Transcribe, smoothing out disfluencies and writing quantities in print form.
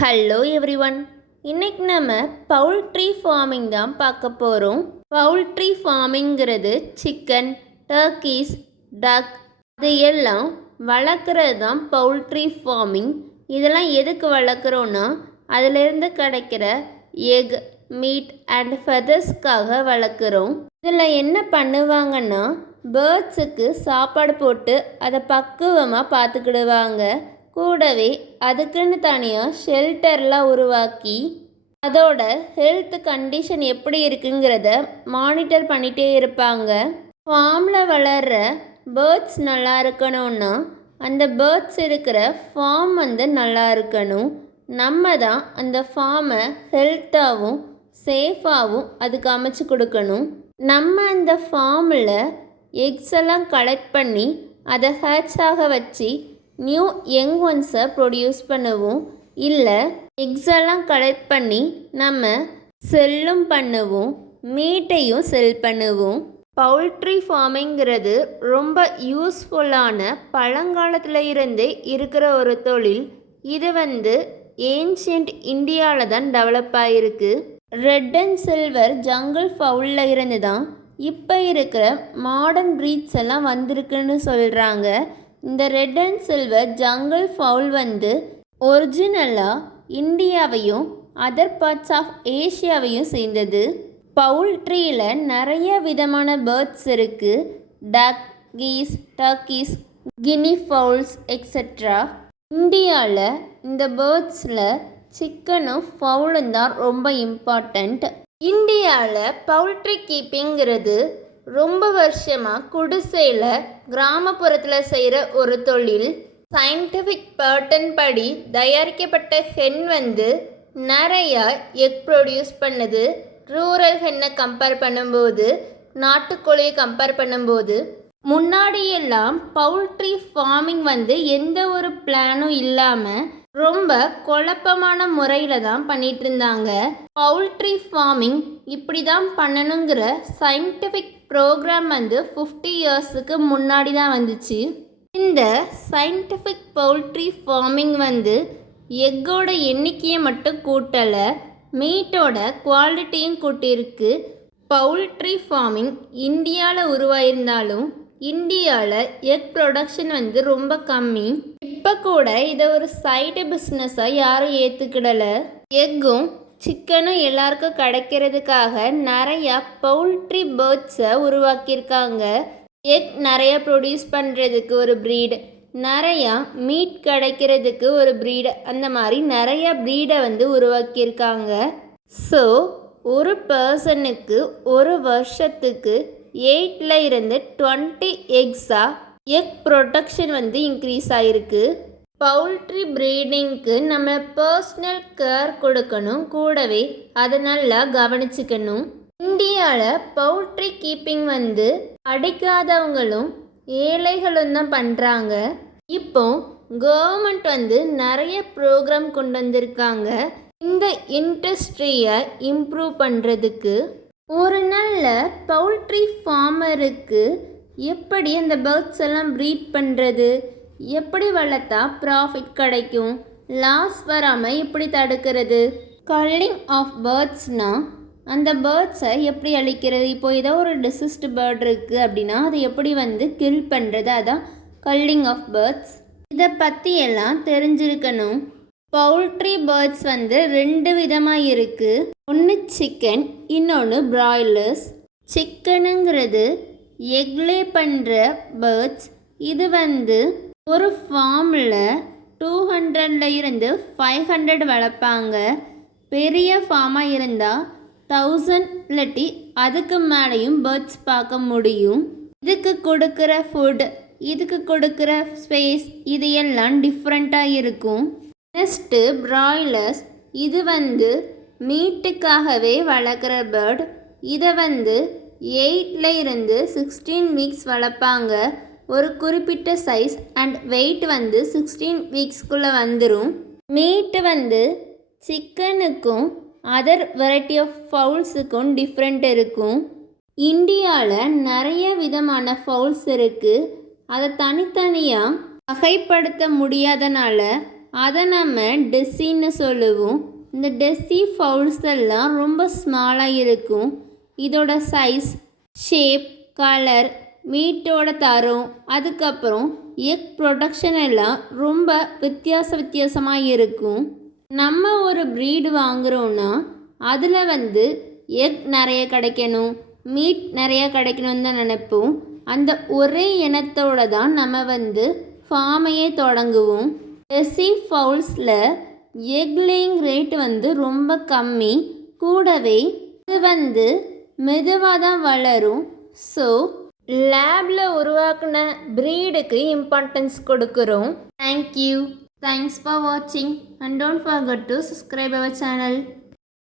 Hello everyone. இன்னைக்கு நம்ம poultry farming தான் பார்க்க போகிறோம். பவுல்ட்ரி ஃபார்மிங்கிறது சிக்கன், டர்க்கீஸ், டக் இது எல்லாம் வளர்க்குறது தான் பவுல்ட்ரி ஃபார்மிங். இதெல்லாம் எதுக்கு வளர்க்குறோன்னா அதிலிருந்து கிடைக்கிற எக், மீட் அண்ட் ஃபெதர்ஸ்க்காக வளர்க்குறோம். இதில் என்ன பண்ணுவாங்கன்னா பேர்ட்ஸுக்கு சாப்பாடு போட்டு அதை பக்குவமாக பார்த்துக்கிடுவாங்க. கூடவே அதுக்குன்னு தனியாக ஷெல்டர்லாம் உருவாக்கி அதோட ஹெல்த் கண்டிஷன் எப்படி இருக்குங்கிறத மானிட்டர் பண்ணிகிட்டே இருப்பாங்க. ஃபார்மில் வளர்கிற பேர்ட்ஸ் நல்லா இருக்கணும்னா அந்த பேர்ட்ஸ் இருக்கிற ஃபார்ம் நல்லா இருக்கணும். நம்ம தான் அந்த ஃபார்மை ஹெல்த்தாகவும் சேஃபாகவும் அதுக்கு அமைச்சு கொடுக்கணும். நம்ம அந்த ஃபார்மில் எக்ஸ் எல்லாம் கலெக்ட் பண்ணி அதை ஹேட்சாக வச்சு நியூ யங் ஒன்ஸை ப்ரொடியூஸ் பண்ணுவோம். இல்லை எக்ஸெல்லாம் கலெக்ட் பண்ணி நம்ம செல்லும் பண்ணுவோம், மீட்டையும் செல் பண்ணுவோம். பவுல்ட்ரி ஃபார்மிங்கிறது ரொம்ப யூஸ்ஃபுல்லான பழங்காலத்தில் இருந்தே இருக்கிற ஒரு தொழில். இது ஏன்ஷியன்ட் இந்தியாவில் தான் டெவலப் ஆகிருக்கு. ரெட் அண்ட் சில்வர் ஜங்கிள் ஃபவுலில் இருந்து தான் இப்போ இருக்கிற மாடர்ன் ப்ரீட்ஸ் எல்லாம் வந்திருக்குன்னு சொல்கிறாங்க. இந்த red and silver jungle foul ஒரிஜினலாக இந்தியாவையும் அதர் பார்ட்ஸ் ஆஃப் ஏஷியாவையும் சேர்ந்தது. பவுல்ட்ரியில் நிறைய விதமான பேர்ட்ஸ் இருக்குது. Duck, geese, turkeys, guinea fowls etcetera. இந்தியாவில் இந்த பேர்ட்ஸில் சிக்கனும் ஃபவுலும் தான் ரொம்ப இம்பார்ட்டண்ட். இந்தியாவில் பவுல்ட்ரி கீப்பிங்கிறது ரொம்ப வருஷமாக குடிசையில் கிராமப்புறத்தில் செய்கிற ஒரு தொழில். சயின்டிஃபிக் பேட்டர்ன் படி தயாரிக்கப்பட்ட ஹென் நிறையா எக் ப்ரொடியூஸ் பண்ணுது. ரூரல் ஹென்னை கம்பேர் பண்ணும்போது, நாட்டுக்கோழியை கம்பேர் பண்ணும்போது. முன்னாடியெல்லாம் பவுல்ட்ரி ஃபார்மிங் எந்த ஒரு பிளானும் இல்லாமல் ரொம்ப குழப்பமான முறையில் தான் பண்ணிகிட்டு இருந்தாங்க. பவுல்ட்ரி ஃபார்மிங் இப்படி தான் பண்ணணுங்கிற சயின்டிஃபிக் ப்ரோக்ராம் 50 இயர்ஸுக்கு முன்னாடி தான் வந்துச்சு. இந்த சயின்டிஃபிக் பவுல்ட்ரி ஃபார்மிங் எக்கோட எண்ணிக்கையை மட்டும் கூட்டலை, மீட்டோட குவாலிட்டியும் கூட்டியிருக்கு. பவுல்ட்ரி ஃபார்மிங் இந்தியாவில் உருவாயிருந்தாலும் இந்தியாவில் எக் ப்ரொடக்ஷன் ரொம்ப கம்மி. இப்போ கூட இதை ஒரு சைடு பிஸ்னஸாக யாரும் ஏற்றுக்கிடலை. எக்கும் சிக்கனும் எல்லாருக்கும் கிடைக்கிறதுக்காக நிறையா பவுல்ட்ரி பேர்ட்ஸை உருவாக்கியிருக்காங்க. எக் நிறையா ப்ரொடியூஸ் பண்ணுறதுக்கு ஒரு ப்ரீடு, நிறையா மீட் கிடைக்கிறதுக்கு ஒரு ப்ரீடு, அந்த மாதிரி நிறையா ப்ரீடை உருவாக்கியிருக்காங்க. ஸோ ஒரு பர்சனுக்கு ஒரு வருஷத்துக்கு 8ல் இருந்து 20 எக்ஸாக எக் ப்ரொடக்ஷன் இன்க்ரீஸ் ஆகிருக்கு. பவுல்ட்ரி ப்ரீடிங்க்கு நம்ம பர்சனல் கேர் கொடுக்கணும், கூடவே அதை நல்லா கவனிச்சுக்கணும். இந்தியாவில் பவுல்ட்ரி கீப்பிங் அடிக்காதவங்களும் ஏழைகளும் தான் பண்ணுறாங்க. இப்போ கவர்மெண்ட் நிறைய ப்ரோக்ராம் கொண்டு வந்திருக்காங்க இந்த இண்டஸ்ட்ரியை இம்ப்ரூவ் பண்ணுறதுக்கு. ஒரு நல்ல பவுல்ட்ரி ஃபார்மருக்கு எப்படி அந்த பேர்ட்ஸ் எல்லாம் ப்ரீட் பண்ணுறது, எப்படி வளர்த்தா ப்ராஃபிட் கிடைக்கும், லாஸ் வராமல் எப்படி தடுக்கிறது, கல்லிங் ஆஃப் பேர்ட்ஸ்னால் அந்த பேர்ட்ஸை எப்படி அழிக்கிறது. இப்போ ஏதோ ஒரு டிசீஸ்டு பேர்ட் இருக்குது அப்படின்னா அதை எப்படி கில் பண்ணுறது, அதான் கல்லிங் ஆஃப் பேர்ட்ஸ். இதை பற்றி எல்லாம் தெரிஞ்சிருக்கணும். பவுல்ட்ரி பேர்ட்ஸ் 2 விதமாக இருக்குது. ஒன்று சிக்கன், இன்னொன்று பிராய்லர்ஸ். சிக்கனுங்கிறது எக்லே பண்ணுற பேர்ட்ஸ். இது ஒரு ஃபார்மில் 200ல் இருந்து 500 வளர்ப்பாங்க. பெரிய ஃபார்மாக இருந்தால் 1000 இல்லாட்டி அதுக்கு மேலேயும் பேர்ட்ஸ் பார்க்க முடியும். இதுக்கு கொடுக்குற ஃபுட், இதுக்கு கொடுக்குற ஸ்பேஸ், இது எல்லாம் டிஃப்ரெண்ட்டாக இருக்கும். Next broilers. இது மீட்டுக்காகவே வளர்க்குற பேர்ட். இதை 8ல் இருந்து 16 வீக்ஸ் வளர்ப்பாங்க. ஒரு குறிப்பிட்ட சைஸ் அண்ட் வெயிட் 16 வீக்ஸ்க்குள்ளே வந்துடும். மீட்டு சிக்கனுக்கும் அதர் வெரைட்டி ஆஃப் ஃபவுல்ஸுக்கும் டிஃப்ரெண்ட் இருக்கும். இந்தியாவில் நிறைய விதமான ஃபவுல்ஸ் இருக்குது. அதை தனித்தனியாக வகைப்படுத்த முடியாதனால அதை நம்ம டெஸ்ஸின்னு சொல்லுவோம். இந்த டெஸ்ஸி ஃபவுல்ஸ் எல்லாம் ரொம்ப ஸ்மாலாக இருக்கும். இதோட சைஸ், ஷேப், கலர், மீட்டோட தரம், அதுக்கப்புறம் எக் ப்ரொடக்ஷன் எல்லாம் ரொம்ப வித்தியாசமாக இருக்கும். நம்ம ஒரு ப்ரீடு வாங்குகிறோன்னா அதில் வந்து எக் நிறைய கிடைக்கணும், மீட் நிறையா கிடைக்கணும்னு தான் நினைப்போம். அந்த ஒரே இனத்தோடு தான் நம்ம வந்து ஃபார்மையே தொடங்குவோம். டெஸ்ஸி ஃபவுல்ஸில் எக் லேயிங் ரேட் வந்து ரொம்ப கம்மி. கூடவே இது வந்து மெதுவாக தான் வளரும். ஸோ லேபில் உருவாக்கின ப்ரீடுக்கு இம்பார்ட்டன்ஸ் கொடுக்குறோம். தேங்க்யூ. தேங்க்ஸ் ஃபார் வாட்சிங் and don't forget to subscribe our channel.